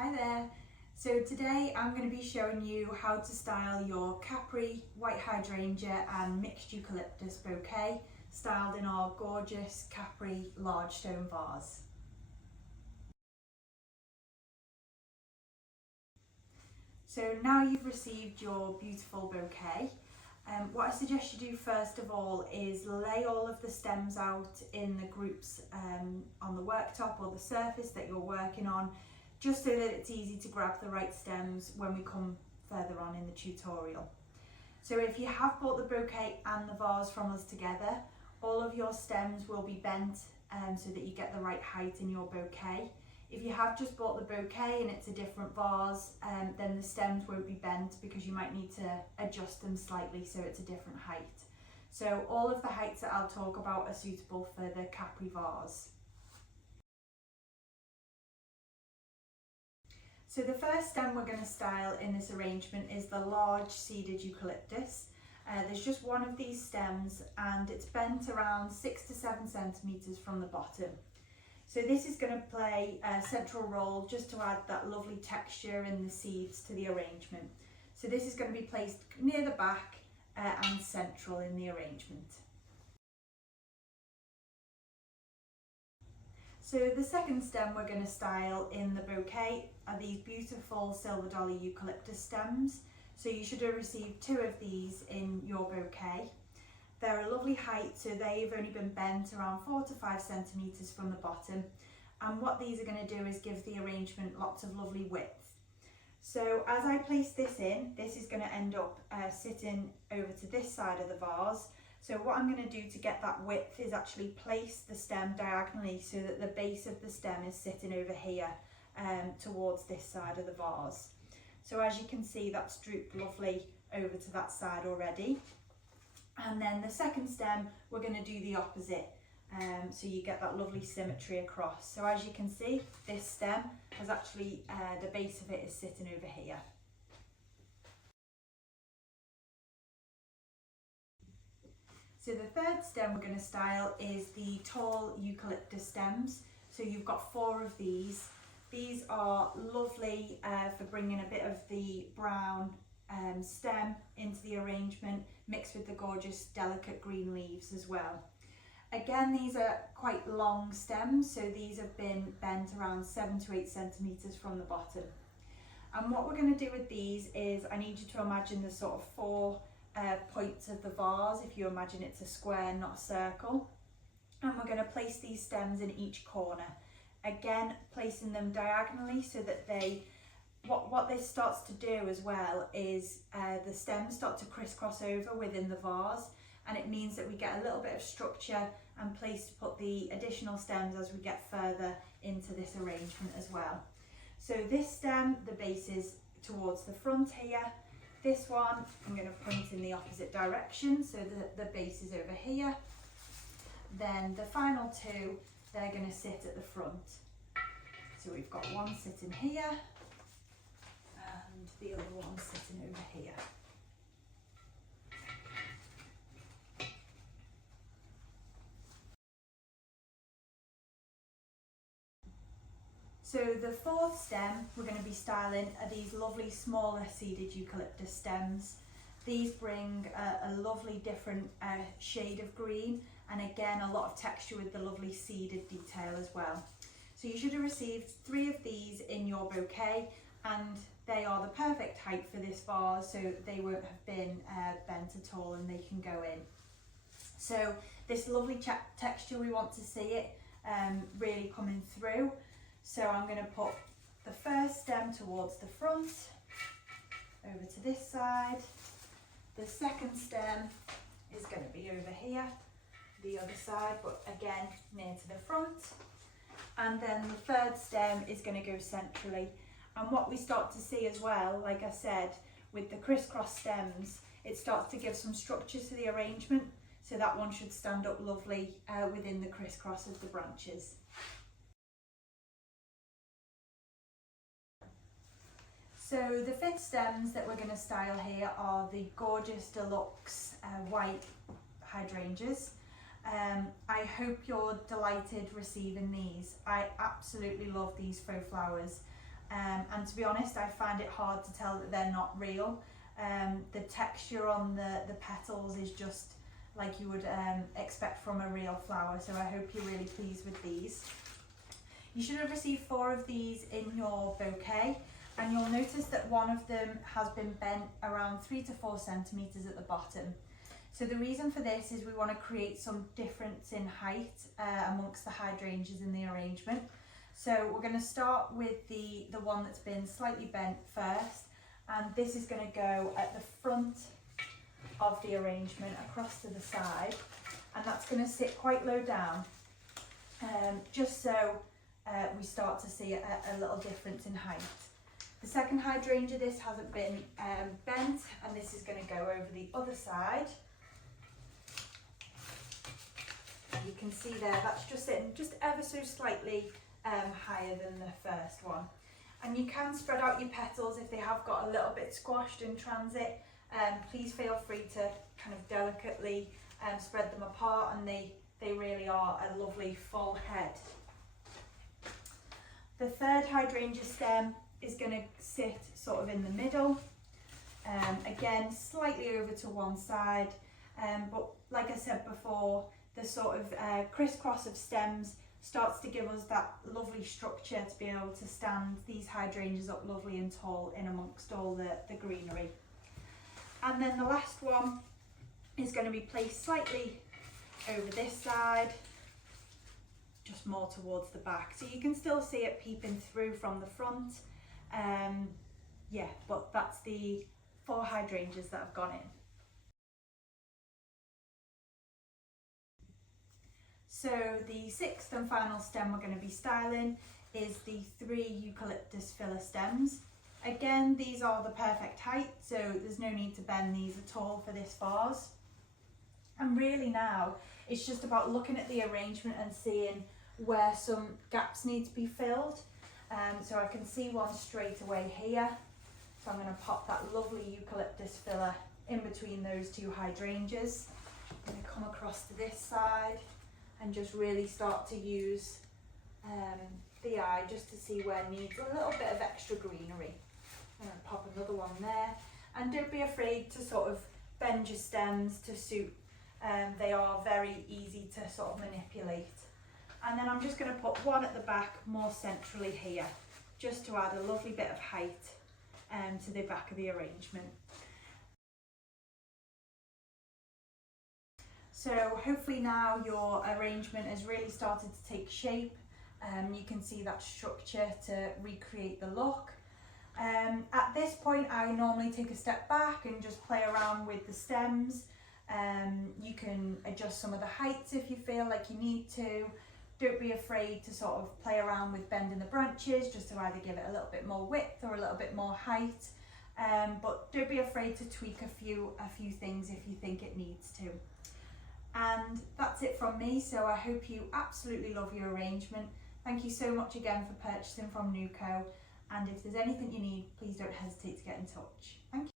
Hi there. So today I'm going to be showing you how to style your Capri white hydrangea and mixed eucalyptus bouquet styled in our gorgeous Capri large stone vase. So now you've received your beautiful bouquet, what I suggest you do first of all is lay all of the stems out in the groups on the worktop or the surface that you're working on, just so that it's easy to grab the right stems when we come further on in the tutorial. So if you have bought the bouquet and the vase from us together, all of your stems will be bent so that you get the right height in your bouquet. If you have just bought the bouquet and it's a different vase, then the stems won't be bent because you might need to adjust them slightly so it's a different height. So all of the heights that I'll talk about are suitable for the Capri vase. So the first stem we're going to style in this arrangement is the large seeded eucalyptus. There's just one of these stems and it's bent around 6 to 7 centimetres from the bottom. So this is going to play a central role just to add that lovely texture in the seeds to the arrangement. So this is going to be placed near the back and central in the arrangement. So the second stem we're going to style in the bouquet are these beautiful silver dolly eucalyptus stems. So you should have received 2 of these in your bouquet. They're a lovely height, so they've only been bent around 4 to 5 centimetres from the bottom. And what these are going to do is give the arrangement lots of lovely width. So as I place this in, this is going to end up sitting over to this side of the vase. So what I'm going to do to get that width is actually place the stem diagonally so that the base of the stem is sitting over here towards this side of the vase. So as you can see, that's drooped lovely over to that side already. And then the second stem, we're going to do the opposite, so you get that lovely symmetry across. So as you can see, this stem has actually, the base of it is sitting over here. So the third stem we're going to style is the tall eucalyptus stems. So you've got 4 of these. These are lovely for bringing a bit of the brown stem into the arrangement, mixed with the gorgeous delicate green leaves as well. Again, these are quite long stems, so these have been bent around 7 to 8 centimetres from the bottom. And what we're going to do with these is, I need you to imagine the sort of 4 points of the vase, if you imagine it's a square, not a circle. And we're going to place these stems in each corner. Again, placing them diagonally so that they what this starts to do as well is the stems start to crisscross over within the vase, and it means that we get a little bit of structure and place to put the additional stems as we get further into this arrangement as well. So this stem, the base is towards the front here. This one, I'm going to point in the opposite direction, so the base is over here. Then the final 2, they're going to sit at the front. So we've got one sitting here, and the other one sitting over here. So the 4th stem we're going to be styling are these lovely smaller seeded eucalyptus stems. These bring a lovely different shade of green, and again a lot of texture with the lovely seeded detail as well. So you should have received 3 of these in your bouquet, and they are the perfect height for this vase, so they won't have been bent at all and they can go in. So this lovely texture, we want to see it really coming through. So I'm going to put the first stem towards the front, over to this side. The second stem is going to be over here, the other side, but again near to the front. And then the 3rd stem is going to go centrally. And what we start to see as well, like I said, with the crisscross stems, it starts to give some structure to the arrangement, so that one should stand up lovely within the crisscross of the branches. So the 5th stems that we're going to style here are the gorgeous deluxe white hydrangeas. I hope you're delighted receiving these. I absolutely love these faux flowers. and to be honest, I find it hard to tell that they're not real. The texture on the petals is just like you would expect from a real flower, so I hope you're really pleased with these. You should have received 4 of these in your bouquet, and you'll notice that one of them has been bent around 3 to 4 centimetres at the bottom. So the reason for this is we want to create some difference in height amongst the hydrangeas in the arrangement. So we're going to start with the one that's been slightly bent first, and this is going to go at the front of the arrangement across to the side, and that's going to sit quite low down, just so we start to see a little difference in height. The second hydrangea, this hasn't been bent, and this is going to go over the other side. And you can see there, that's just sitting just ever so slightly higher than the first one. And you can spread out your petals if they have got a little bit squashed in transit. Please feel free to kind of delicately spread them apart, and they really are a lovely full head. The third hydrangea stem is going to sit sort of in the middle, again slightly over to one side, but like I said before, the sort of crisscross of stems starts to give us that lovely structure to be able to stand these hydrangeas up lovely and tall in amongst all the greenery. And then the last one is going to be placed slightly over this side, just more towards the back, so you can still see it peeping through from the front. Yeah, but that's the 4 hydrangeas that have gone in. So the 6th and final stem we're going to be styling is the 3 eucalyptus filler stems. Again, these are the perfect height, so there's no need to bend these at all for this vase. And really now, it's just about looking at the arrangement and seeing where some gaps need to be filled. So I can see one straight away here. So I'm going to pop that lovely eucalyptus filler in between those 2 hydrangeas. I'm going to come across to this side and just really start to use the eye just to see where it needs a little bit of extra greenery. I'm going to pop another one there, and don't be afraid to sort of bend your stems to suit. They are very easy to sort of manipulate. And then I'm just going to put one at the back more centrally here, just to add a lovely bit of height to the back of the arrangement. So hopefully now your arrangement has really started to take shape. You can see that structure to recreate the look. At this point, I normally take a step back and just play around with the stems. You can adjust some of the heights if you feel like you need to. Don't be afraid to sort of play around with bending the branches just to either give it a little bit more width or a little bit more height. But don't be afraid to tweak a few things if you think it needs to. And that's it from me, so I hope you absolutely love your arrangement. Thank you so much again for purchasing from Nuco, and if there's anything you need, please don't hesitate to get in touch. Thank you.